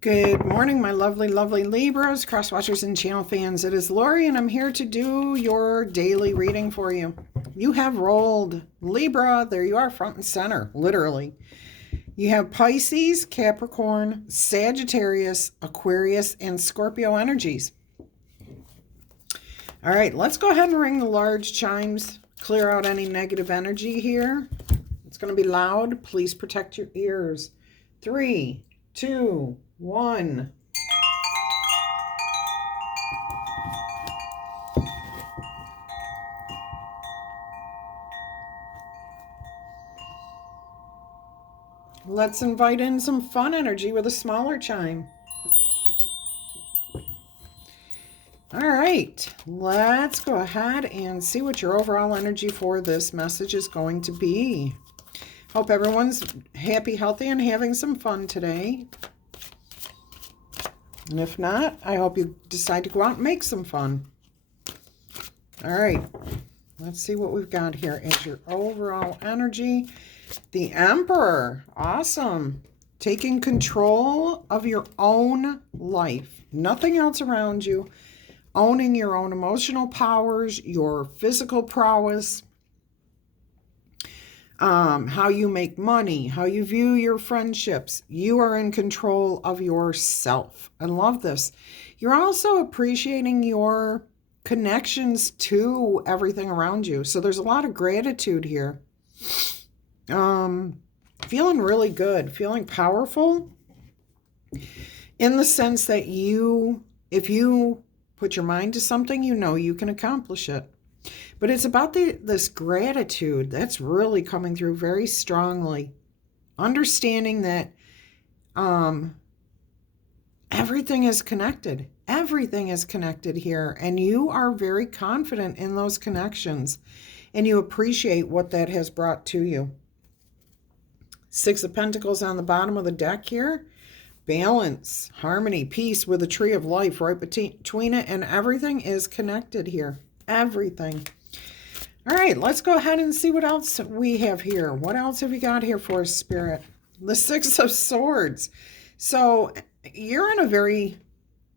Good morning, my lovely, lovely Libras, cross watchers, and channel fans. It is Laurie, and I'm here to do your daily reading for you. You have rolled Libra. There you are, front and center, literally. You have Pisces, Capricorn, Sagittarius, Aquarius, and Scorpio energies. All right, let's go ahead and ring the large chimes, clear out any negative energy here. It's going to be loud. Please protect your ears. 3, 2, 1. Let's invite in some fun energy with a smaller chime. All right, let's go ahead and see what your overall energy for this message is going to be. Hope everyone's happy, healthy, and having some fun today. And if not, I hope you decide to go out and make some fun. All right, let's see what we've got here as your overall energy. The Emperor, awesome. Taking control of your own life, nothing else around you. Owning your own emotional powers, your physical prowess, how you make money, how you view your friendships. You are in control of yourself. I love this. You're also appreciating your connections to everything around you. So there's a lot of gratitude here. Feeling really good, feeling powerful in the sense that if you put your mind to something, you know you can accomplish it. But it's about this gratitude that's really coming through very strongly. Understanding that everything is connected. Everything is connected here. And you are very confident in those connections. And you appreciate what that has brought to you. 6 of Pentacles on the bottom of the deck here. Balance, harmony, peace with a tree of life right between it, and everything is connected here. Everything. All right, let's go ahead and see what else we have here. What else have you got here for us, Spirit? The 6 of Swords. So you're in a very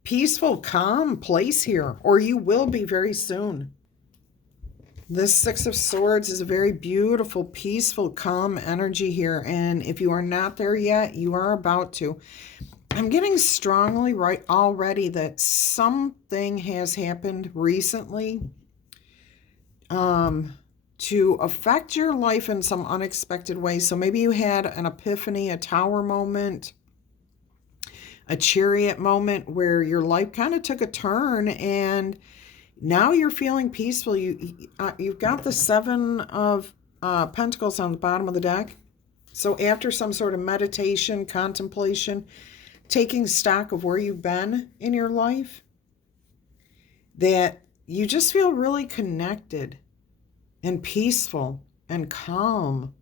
peaceful, calm place here, or you will be very soon. This 6 of Swords is a very beautiful, peaceful, calm energy here. And if you are not there yet, you are about to. I'm getting strongly right already that something has happened recently to affect your life in some unexpected way. So maybe you had an epiphany, a tower moment, a chariot moment where your life kind of took a turn and now you're feeling peaceful. You've got the 7 of Pentacles on the bottom of the deck. So after some sort of meditation, contemplation, taking stock of where you've been in your life, that you just feel really connected and peaceful and calm.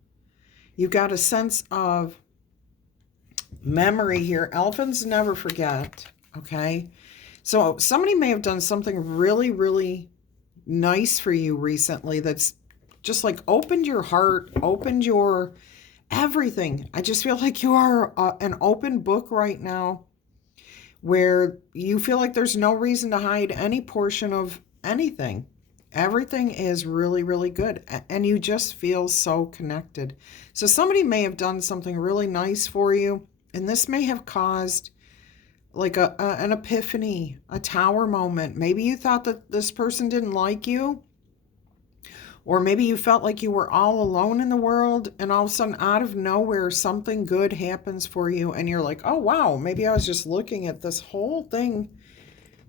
You've got a sense of memory here. Elephants never forget, okay? So somebody may have done something really, really nice for you recently that's just like opened your heart, opened your everything. I just feel like you are an open book right now where you feel like there's no reason to hide any portion of anything. Everything is really, really good. And you just feel so connected. So somebody may have done something really nice for you. And this may have caused like an epiphany, a tower moment. Maybe you thought that this person didn't like you. Or maybe you felt like you were all alone in the world and all of a sudden out of nowhere something good happens for you and you're like, oh wow, maybe I was just looking at this whole thing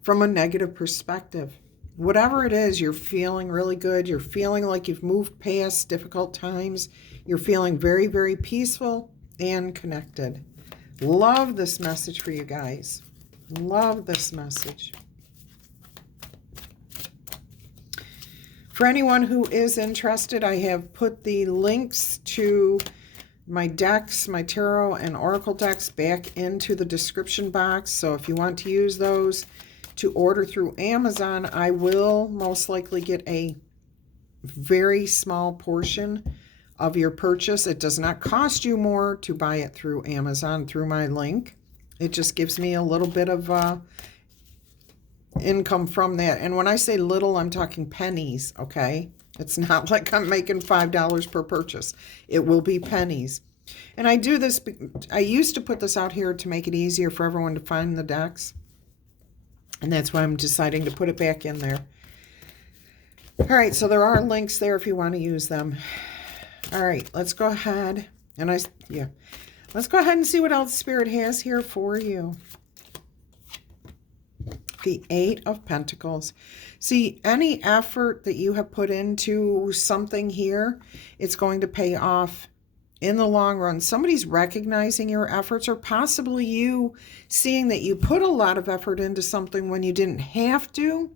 from a negative perspective. Whatever it is, you're feeling really good. You're feeling like you've moved past difficult times. You're feeling very, very peaceful and connected. Love this message for you guys. Love this message. For anyone who is interested, I have put the links to my decks, my tarot and oracle decks back into the description box. So if you want to use those to order through Amazon, I will most likely get a very small portion of your purchase. It does not cost you more to buy it through Amazon through my link. It just gives me a little bit of income from that. And when I say little, I'm talking pennies, okay? It's not like I'm making $5 per purchase. It will be pennies. And I do this, I used to put this out here to make it easier for everyone to find the decks. And that's why I'm deciding to put it back in there. All right, so there are links there if you want to use them. All right, let's go ahead. Let's go ahead and see what else Spirit has here for you. The 8 of Pentacles. See, any effort that you have put into something here, it's going to pay off in the long run. Somebody's recognizing your efforts, or possibly you seeing that you put a lot of effort into something when you didn't have to,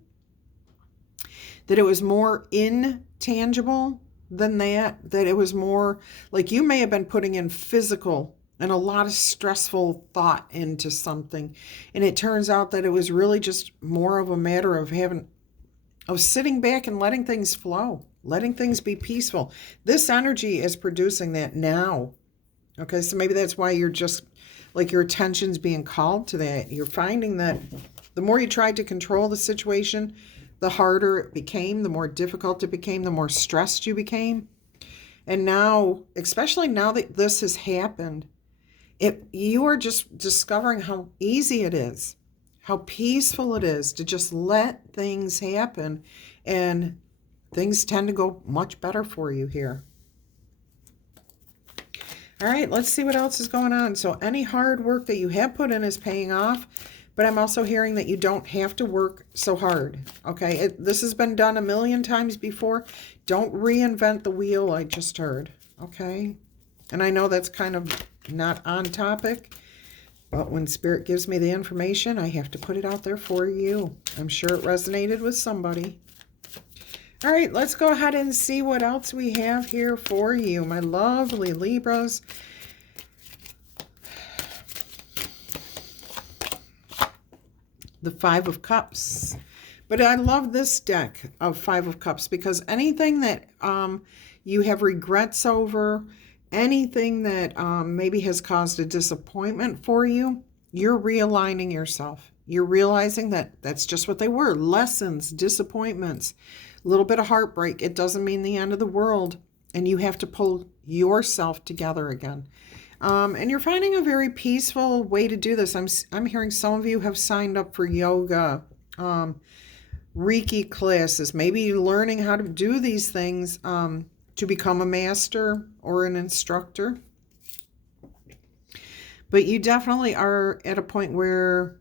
that it was more intangible than that it was more like you may have been putting in physical and a lot of stressful thought into something. And it turns out that it was really just more of a matter of sitting back and letting things flow, letting things be peaceful. This energy is producing that now. Okay, so maybe that's why you're just like your attention's being called to that. You're finding that the more you tried to control the situation, the harder it became, the more difficult it became, the more stressed you became. And now, especially now that this has happened, you are just discovering how easy it is, how peaceful it is to just let things happen, and things tend to go much better for you here. All right, let's see what else is going on. So any hard work that you have put in is paying off, but I'm also hearing that you don't have to work so hard, okay? This has been done a million times before. Don't reinvent the wheel, I just heard, okay? And I know that's kind of not on topic, but when Spirit gives me the information, I have to put it out there for you. I'm sure it resonated with somebody. All right, let's go ahead and see what else we have here for you, my lovely Libras. The 5 of Cups. But I love this deck of 5 of Cups because anything that you have regrets over, anything that maybe has caused a disappointment for you, you're realigning yourself. You're realizing that that's just what they were. Lessons, disappointments, a little bit of heartbreak. It doesn't mean the end of the world. And you have to pull yourself together again. And you're finding a very peaceful way to do this. I'm hearing some of you have signed up for yoga, Reiki classes, maybe learning how to do these things to become a master or an instructor. But you definitely are at a point where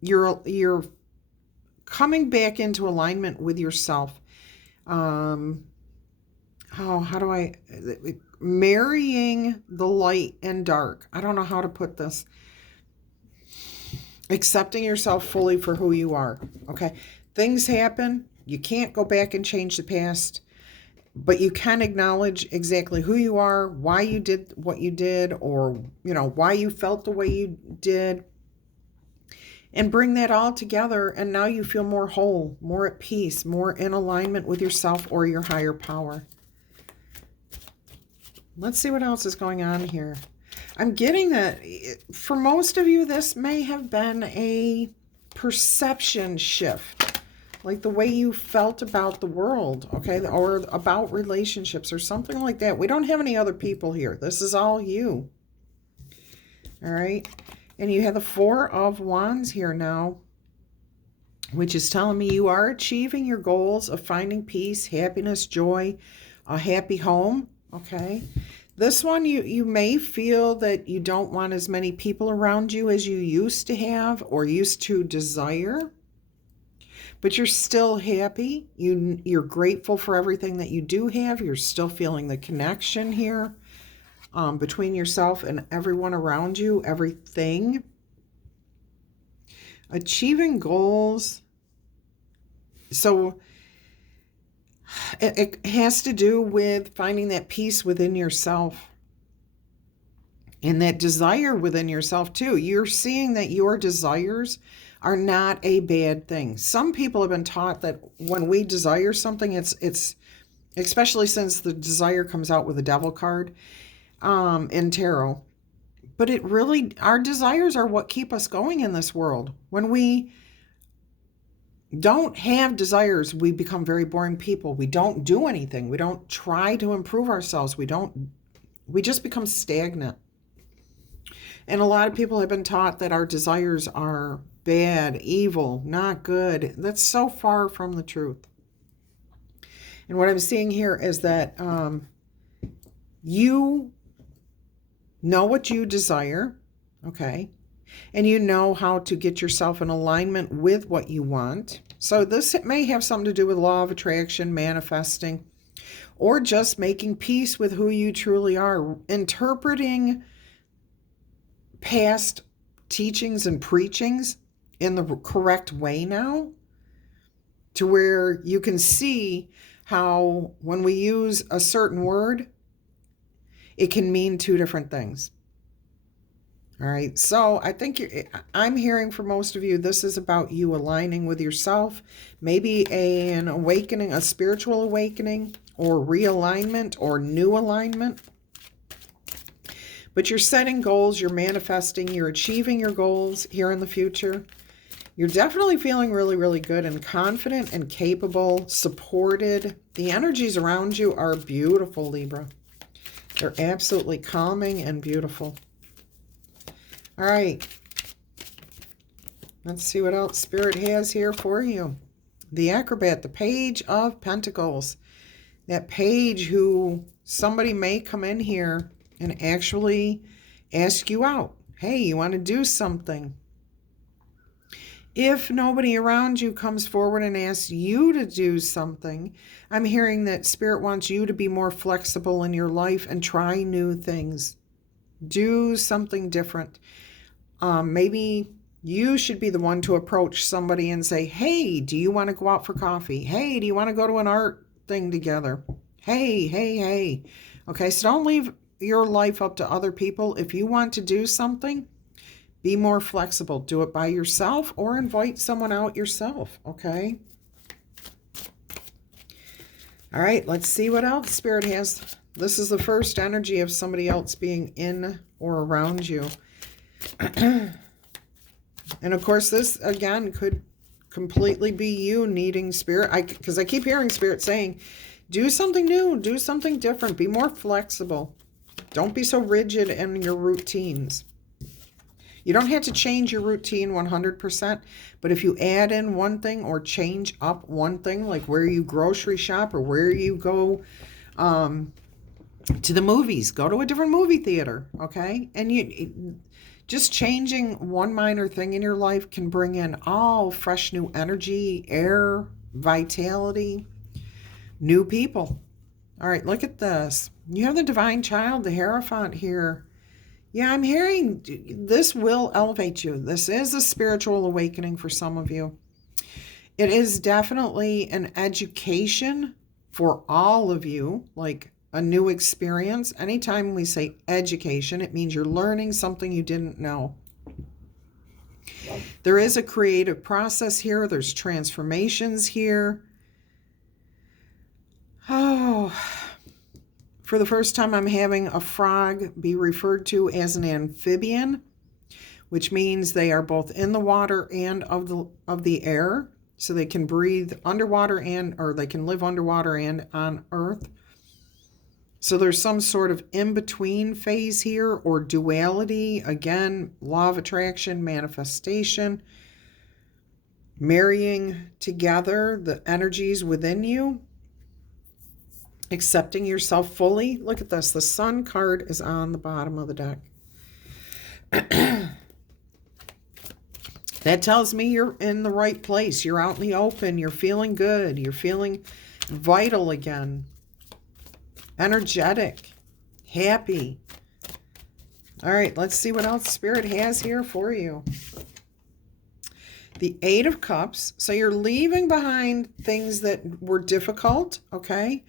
you're coming back into alignment with yourself. Marrying the light and dark. I don't know how to put this. Accepting yourself fully for who you are. Okay. Things happen. You can't go back and change the past, but you can acknowledge exactly who you are, why you did what you did, or, why you felt the way you did, and bring that all together. And now you feel more whole, more at peace, more in alignment with yourself or your higher power. Let's see what else is going on here. I'm getting that for most of you, this may have been a perception shift, like the way you felt about the world, okay, or about relationships or something like that. We don't have any other people here. This is all you. All right. And you have the 4 of Wands here now, which is telling me you are achieving your goals of finding peace, happiness, joy, a happy home. Okay. This one, you may feel that you don't want as many people around you as you used to have or used to desire, but you're still happy. You're grateful for everything that you do have. You're still feeling the connection here between yourself and everyone around you, everything. Achieving goals. So it has to do with finding that peace within yourself and that desire within yourself too. You're seeing that your desires are not a bad thing. Some people have been taught that when we desire something, it's especially since the desire comes out with the devil card in tarot. But it really, our desires are what keep us going in this world. When we don't have desires, we become very boring people. We don't do anything. We don't try to improve ourselves. We just become stagnant. And a lot of people have been taught that our desires are bad, evil, not good. That's so far from the truth. And what I'm seeing here is that you know what you desire, okay? And you know how to get yourself in alignment with what you want. So this may have something to do with law of attraction, manifesting, or just making peace with who you truly are, interpreting past teachings and preachings in the correct way now, to where you can see how when we use a certain word, it can mean two different things. All right, so I think I'm hearing for most of you, this is about you aligning with yourself, maybe an awakening, a spiritual awakening, or realignment, or new alignment. But you're setting goals, you're manifesting, you're achieving your goals here in the future. You're definitely feeling really, really good and confident and capable, supported. The energies around you are beautiful, Libra. They're absolutely calming and beautiful. All right. Let's see what else Spirit has here for you. The Acrobat, the Page of Pentacles. That page who somebody may come in here and actually ask you out. Hey, you want to do something? If nobody around you comes forward and asks you to do something, I'm hearing that Spirit wants you to be more flexible in your life and try new things. Do something different. Maybe you should be the one to approach somebody and say, hey, do you want to go out for coffee? Hey, do you want to go to an art thing together? Hey. Okay, so don't leave your life up to other people. If you want to do something, be more flexible. Do it by yourself or invite someone out yourself, okay? All right, let's see what else Spirit has. This is the first energy of somebody else being in or around you. And of course, this, again, could completely be you needing Spirit. Because I keep hearing Spirit saying, do something new, do something different, be more flexible. Don't be so rigid in your routines. You don't have to change your routine 100%, but if you add in one thing or change up one thing, like where you grocery shop or where you go to the movies, go to a different movie theater, okay? And just changing one minor thing in your life can bring in all fresh new energy, air, vitality, new people. All right, look at this. You have the Divine Child, the Hierophant here. Yeah, I'm hearing this will elevate you. This is a spiritual awakening for some of you. It is definitely an education for all of you, like a new experience. Anytime we say education, it means you're learning something you didn't know. There is a creative process here. There's transformations here. Oh, for the first time, I'm having a frog be referred to as an amphibian, which means they are both in the water and of the air, so they can breathe underwater or they can live underwater and on Earth. So there's some sort of in-between phase here, or duality. Again, law of attraction, manifestation, marrying together the energies within you. Accepting yourself fully. Look at this. The Sun card is on the bottom of the deck. That tells me you're in the right place. You're out in the open. You're feeling good. You're feeling vital again. Energetic. Happy. All right, let's see what else Spirit has here for you. The Eight of Cups. So you're leaving behind things that were difficult, okay?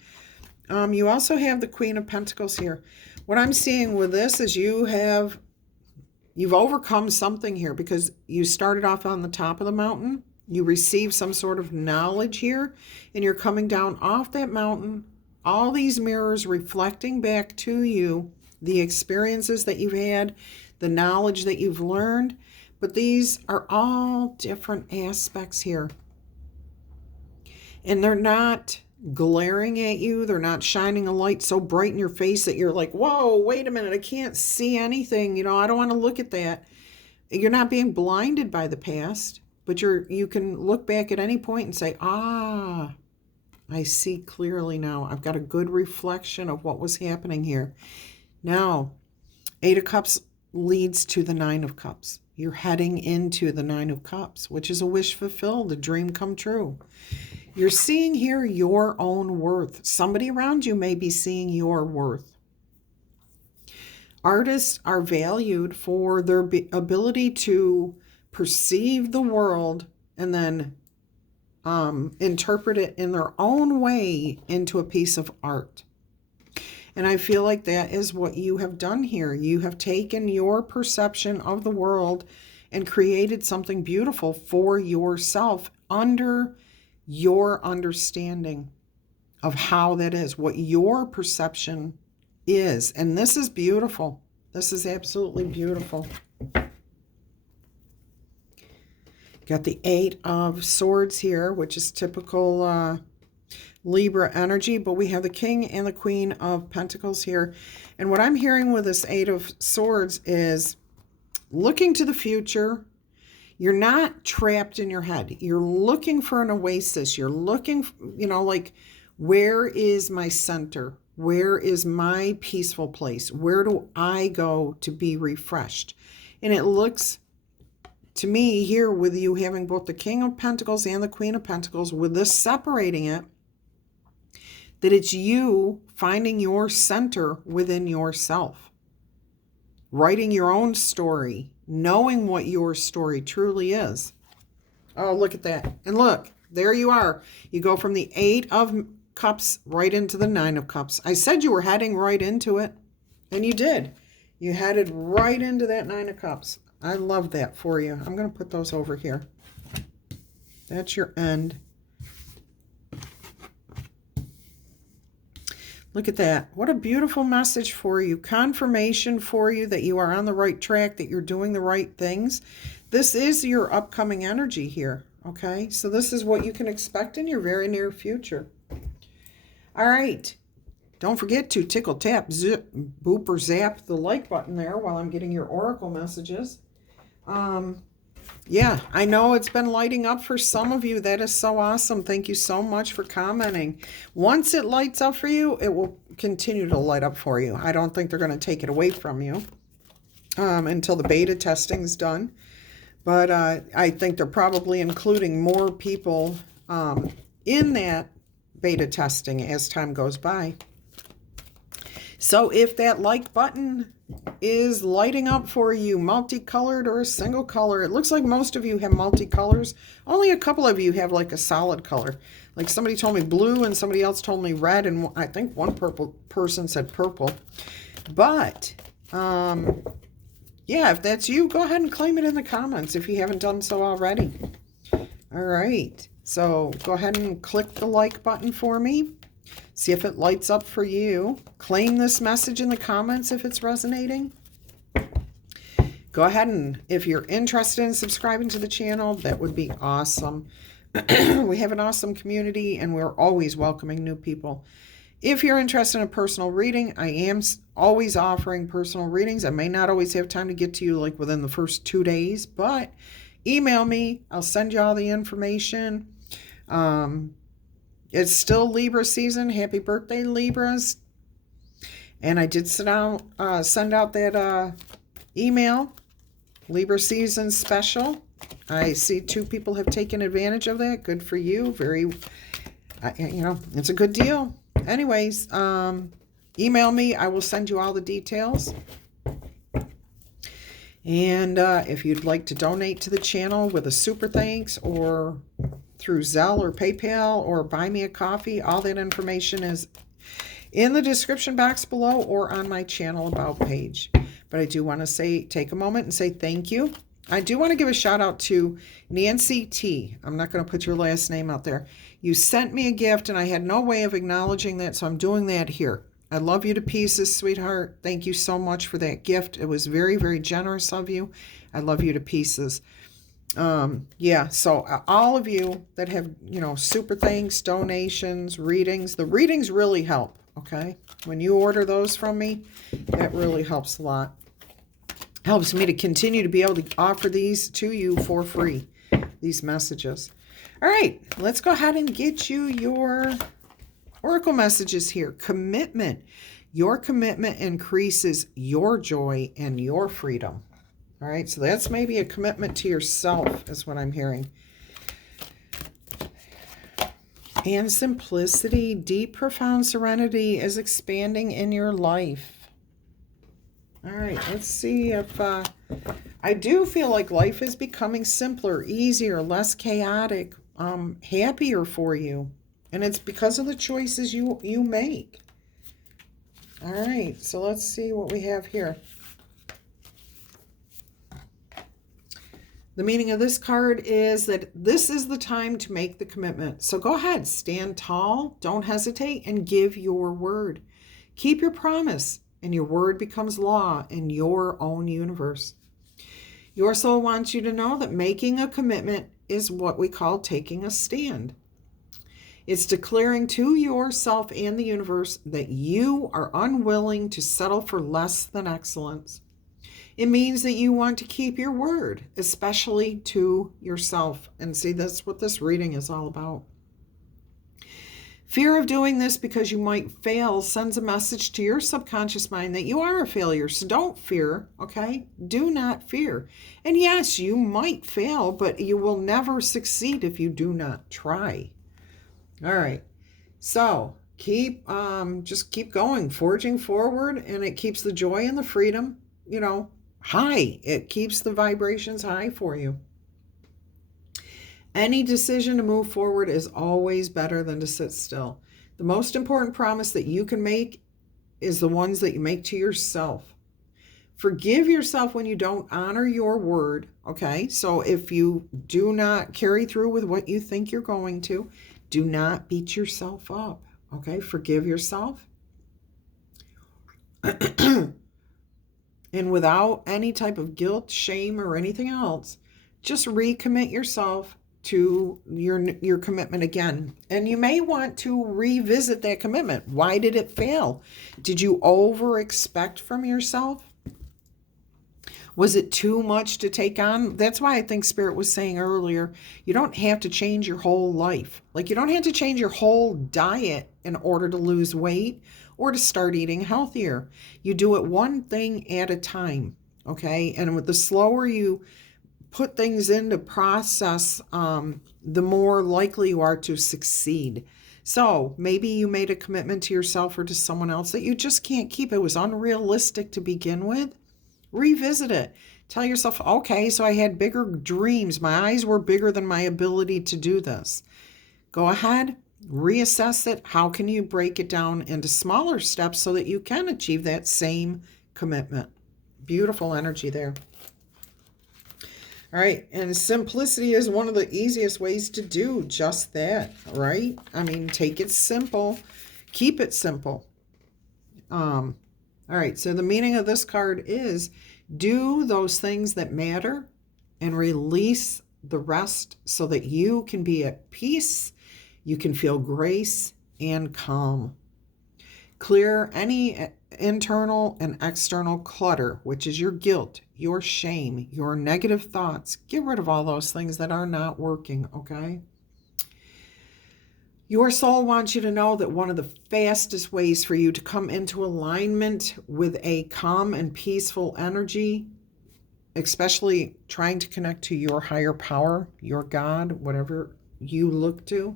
You also have the Queen of Pentacles here. What I'm seeing with this is you've overcome something here, because you started off on the top of the mountain. You received some sort of knowledge here, and you're coming down off that mountain. All these mirrors reflecting back to you the experiences that you've had, the knowledge that you've learned. But these are all different aspects here. And they're not glaring at you. They're not shining a light so bright in your face that you're like, whoa, wait a minute, I can't see anything. I don't want to look at that. You're not being blinded by the past, but you can look back at any point and say, I see clearly now. I've got a good reflection of what was happening here. Now, 8 of Cups leads to the 9 of Cups. You're heading into the 9 of Cups, which is a wish fulfilled, a dream come true. You're seeing here your own worth. Somebody around you may be seeing your worth. Artists are valued for their ability to perceive the world and then interpret it in their own way into a piece of art. And I feel like that is what you have done here. You have taken your perception of the world and created something beautiful for yourself under your understanding of how that is, what your perception is. And this is beautiful. This is absolutely beautiful. Got the 8 of Swords here, which is typical Libra energy, but we have the King and the Queen of Pentacles here. And what I'm hearing with this 8 of Swords is looking to the future. You're not trapped in your head. You're looking for an oasis. You're looking, like, where is my center? Where is my peaceful place? Where do I go to be refreshed? And it looks to me here with you having both the King of Pentacles and the Queen of Pentacles, with this separating it, that it's you finding your center within yourself, writing your own story, knowing what your story truly is. Oh, look at that. And look, there you are. You go from the 8 of Cups right into the 9 of Cups. I said you were heading right into it, and you did. You headed right into that 9 of Cups. I love that for you. I'm going to put those over here. That's your end. Look at that. What a beautiful message for you. Confirmation for you that you are on the right track, that you're doing the right things. This is your upcoming energy here, okay? So this is what you can expect in your very near future. All right. Don't forget to tickle, tap, zip, boop, or zap the like button there while I'm getting your oracle messages. Yeah, I know it's been lighting up for some of you. That is so awesome. Thank you so much for commenting. Once it lights up for you, it will continue to light up for you. I don't think they're going to take it away from you until the beta testing is done. But I think they're probably including more people in that beta testing as time goes by. So if that like button is lighting up for you, multicolored or a single color, it looks like most of you have multicolors. Only a couple of you have like a solid color. Like somebody told me blue and somebody else told me red, and I think one person said purple. But yeah, if that's you, go ahead and claim it in the comments if you haven't done so already. All right, so go ahead and click the like button for me. See if it lights up for you. Claim this message in the comments if it's resonating. Go ahead, and if you're interested in subscribing to the channel, that would be awesome. We have an awesome community, and we're always welcoming new people. If you're interested in a personal reading, I am always offering personal readings. I may not always have time to get to you like within the first 2 days, but email me. I'll send you all the information. It's still Libra season. Happy birthday, Libras. And I did send out that email, Libra season special. I see 2 people have taken advantage of that. Good for you. Very, it's a good deal. Anyways, email me. I will send you all the details. And if you'd like to donate to the channel with a super thanks, or through Zelle or PayPal, or buy me a coffee, all that information is in the description box below or on my channel about page. But I do want to take a moment and say thank you. I do want to give a shout out to Nancy T. I'm not going to put your last name out there. You sent me a gift and I had no way of acknowledging that, so I'm doing that here. I love you to pieces, sweetheart. Thank you so much for that gift. It was very, very generous of you. I love you to pieces. Yeah, so all of you that have, super thanks, donations, readings, the readings really help, okay? When you order those from me, that really helps a lot. Helps me to continue to be able to offer these to you for free, these messages. All right, let's go ahead and get you your oracle messages here. Commitment. Your commitment increases your joy and your freedom. All right, so that's maybe a commitment to yourself is what I'm hearing. And simplicity, deep, profound serenity is expanding in your life. All right, let's see if I do feel like life is becoming simpler, easier, less chaotic, happier for you. And it's because of the choices you make. All right, so let's see what we have here. The meaning of this card is that this is the time to make the commitment. So go ahead, stand tall, don't hesitate, and give your word. Keep your promise, and your word becomes law in your own universe. Your soul wants you to know that making a commitment is what we call taking a stand. It's declaring to yourself and the universe that you are unwilling to settle for less than excellence. It means that you want to keep your word, especially to yourself. And see, that's what this reading is all about. Fear of doing this because you might fail sends a message to your subconscious mind that you are a failure. So don't fear, okay? Do not fear. And yes, you might fail, but you will never succeed if you do not try. All right. So just keep going, forging forward, and it keeps the joy and the freedom, high. It keeps the vibrations high for you. Any decision to move forward is always better than to sit still. The most important promise that you can make is the ones that you make to yourself. Forgive yourself when you don't honor your word, okay? So if you do not carry through with what you think you're going to, do not beat yourself up, okay? Forgive yourself. And without any type of guilt, shame, or anything else, just recommit yourself to your commitment again. And you may want to revisit that commitment. Why did it fail? Did you over-expect from yourself? Was it too much to take on? That's why I think Spirit was saying earlier, you don't have to change your whole life. Like, you don't have to change your whole diet in order to lose weight or to start eating healthier. You do it one thing at a time, okay? And with the slower you put things into process, the more likely you are to succeed. So maybe you made a commitment to yourself or to someone else that you just can't keep. It was unrealistic to begin with. Revisit it. Tell yourself, okay, so I had bigger dreams. My eyes were bigger than my ability to do this. Go ahead, reassess it. How can you break it down into smaller steps so that you can achieve that same commitment? Beautiful energy there. All right, and simplicity is one of the easiest ways to do just that, right? I mean, take it simple, keep it simple. All right, so the meaning of this card is do those things that matter and release the rest so that you can be at peace, you can feel grace and calm. Clear any internal and external clutter, which is your guilt, your shame, your negative thoughts. Get rid of all those things that are not working, okay? Your soul wants you to know that one of the fastest ways for you to come into alignment with a calm and peaceful energy, especially trying to connect to your higher power, your God, whatever you look to,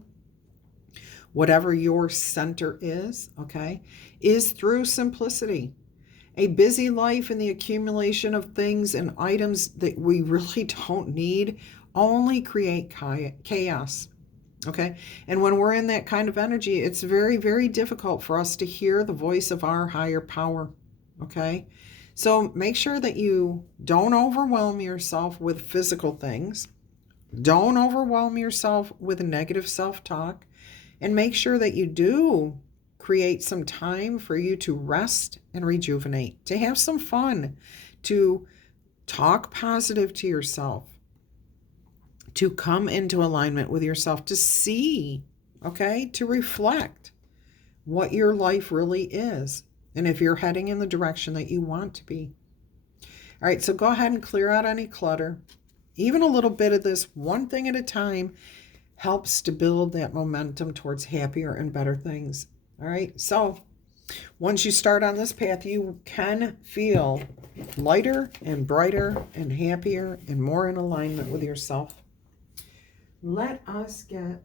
whatever your center is, okay, is through simplicity. A busy life and the accumulation of things and items that we really don't need only create chaos, okay? And when we're in that kind of energy, it's very, very difficult for us to hear the voice of our higher power, okay? So make sure that you don't overwhelm yourself with physical things. Don't overwhelm yourself with negative self-talk. And make sure that you do create some time for you to rest and rejuvenate, to have some fun, to talk positive to yourself, to come into alignment with yourself, to see, okay, to reflect what your life really is, and if you're heading in the direction that you want to be. All right, so go ahead and clear out any clutter. Even a little bit of this, one thing at a time, helps to build that momentum towards happier and better things. All right, so once you start on this path, you can feel lighter and brighter and happier and more in alignment with yourself. Let us get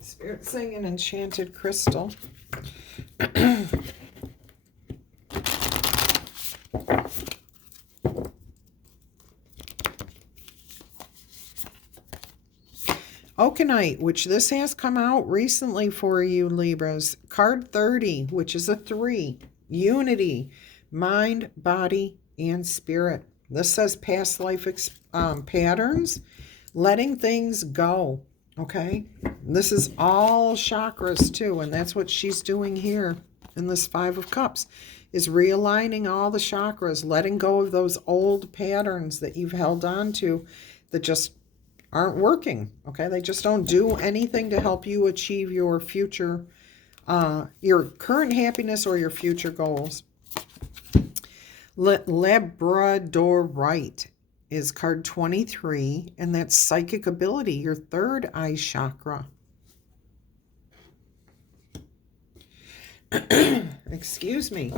Spirit Singing Enchanted Crystal. Okanite, which this has come out recently for you, Libras. Card 30, which is a 3. Unity, mind, body, and spirit. This says past life patterns, letting things go, okay? This is all chakras too, and that's what she's doing here in this 5 of Cups, is realigning all the chakras, letting go of those old patterns that you've held on to that just aren't working, okay? They just don't do anything to help you achieve your future, your current happiness or your future goals. Labradorite is card 23, and that's psychic ability, your third eye chakra. Excuse me.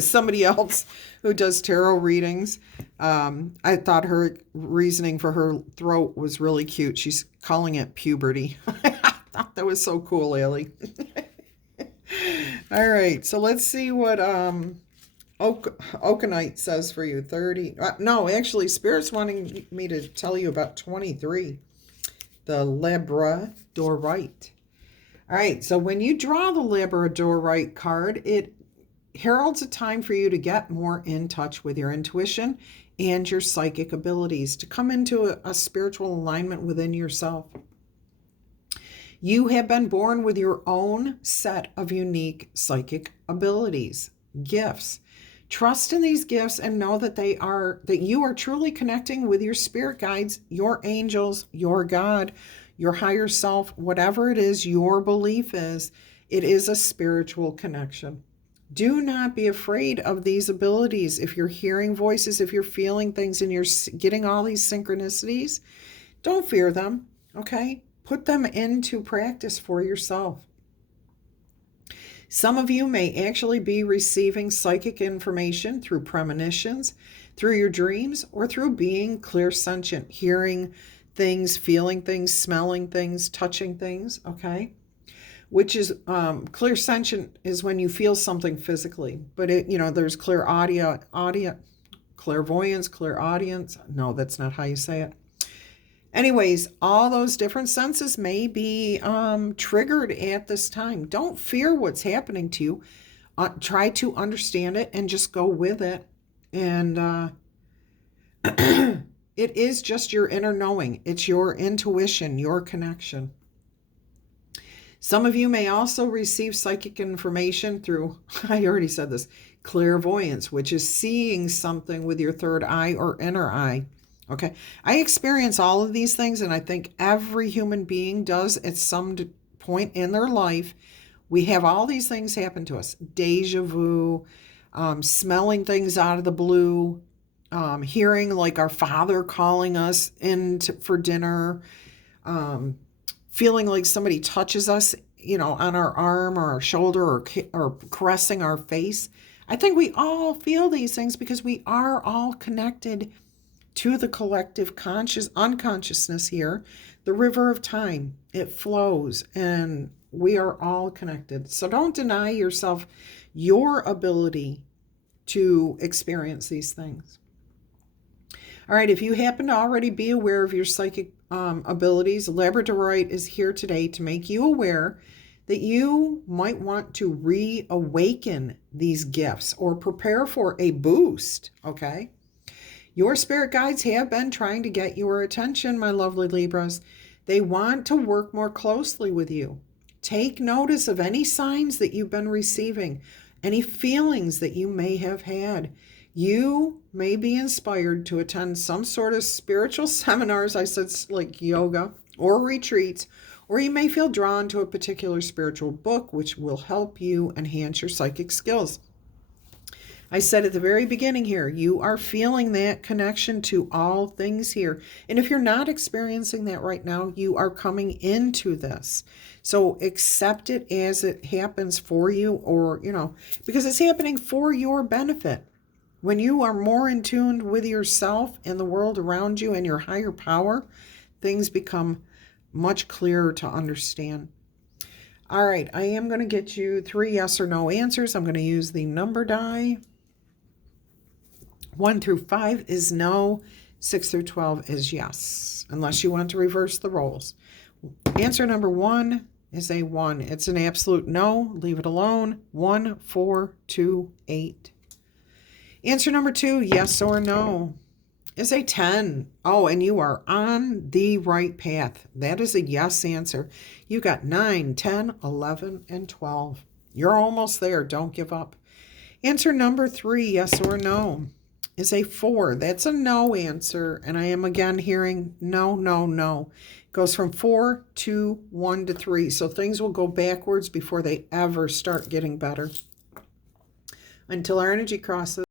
Somebody else who does tarot readings, I thought her reasoning for her throat was really cute. She's calling it puberty. I thought that was so cool, Ellie. All right, so let's see what Okanite says for you. 30. No, actually, Spirit's wanting me to tell you about 23, the Labradorite. All right, so when you draw the Labradorite card, it heralds a time for you to get more in touch with your intuition and your psychic abilities, to come into a spiritual alignment within yourself. You have been born with your own set of unique psychic abilities, gifts. Trust in these gifts and know that you are truly connecting with your spirit guides, your angels, your God, your higher self, whatever it is your belief is, it is a spiritual connection. Do not be afraid of these abilities. If you're hearing voices, if you're feeling things and you're getting all these synchronicities, don't fear them, okay? Put them into practice for yourself. Some of you may actually be receiving psychic information through premonitions, through your dreams, or through being clairsentient, hearing things, feeling things, smelling things, touching things, okay? Which is, clairsentient is when you feel something physically, but there's clairaudience, clairvoyance, clairaudience. No, that's not how you say it. Anyways, all those different senses may be triggered at this time. Don't fear what's happening to you. Try to understand it and just go with it. And it is just your inner knowing. It's your intuition, your connection. Some of you may also receive psychic information through, I already said this, clairvoyance, which is seeing something with your third eye or inner eye. Okay, I experience all of these things, and I think every human being does at some point in their life. We have all these things happen to us. Deja vu, smelling things out of the blue, hearing like our father calling us in for dinner, feeling like somebody touches us, on our arm or our shoulder or caressing our face. I think we all feel these things because we are all connected to the collective unconsciousness here, the river of time. It flows and we are all connected. So don't deny yourself your ability to experience these things. All right, if you happen to already be aware of your psychic abilities, Labradorite is here today to make you aware that you might want to reawaken these gifts or prepare for a boost, okay? Your spirit guides have been trying to get your attention, my lovely Libras. They want to work more closely with you. Take notice of any signs that you've been receiving, any feelings that you may have had. You may be inspired to attend some sort of spiritual seminars, I said, like yoga or retreats, or you may feel drawn to a particular spiritual book which will help you enhance your psychic skills. I said at the very beginning here, you are feeling that connection to all things here. And if you're not experiencing that right now, you are coming into this. So accept it as it happens for you, or, because it's happening for your benefit. When you are more in tune with yourself and the world around you and your higher power, things become much clearer to understand. All right, I am going to get you 3 yes or no answers. I'm going to use the number die. 1 through 5 is no. 6 through 12 is yes, unless you want to reverse the roles. Answer number 1 is a 1. It's an absolute no. Leave it alone. 1, 4, 2, 8. Answer number 2, yes or no, is a 10. Oh, and you are on the right path. That is a yes answer. You got 9, 10, 11, and 12. You're almost there. Don't give up. Answer number 3, yes or no, is a 4. That's a no answer. And I am again hearing no, no, no. It goes from 4 to 1 to 3. So things will go backwards before they ever start getting better. Until our energy crosses.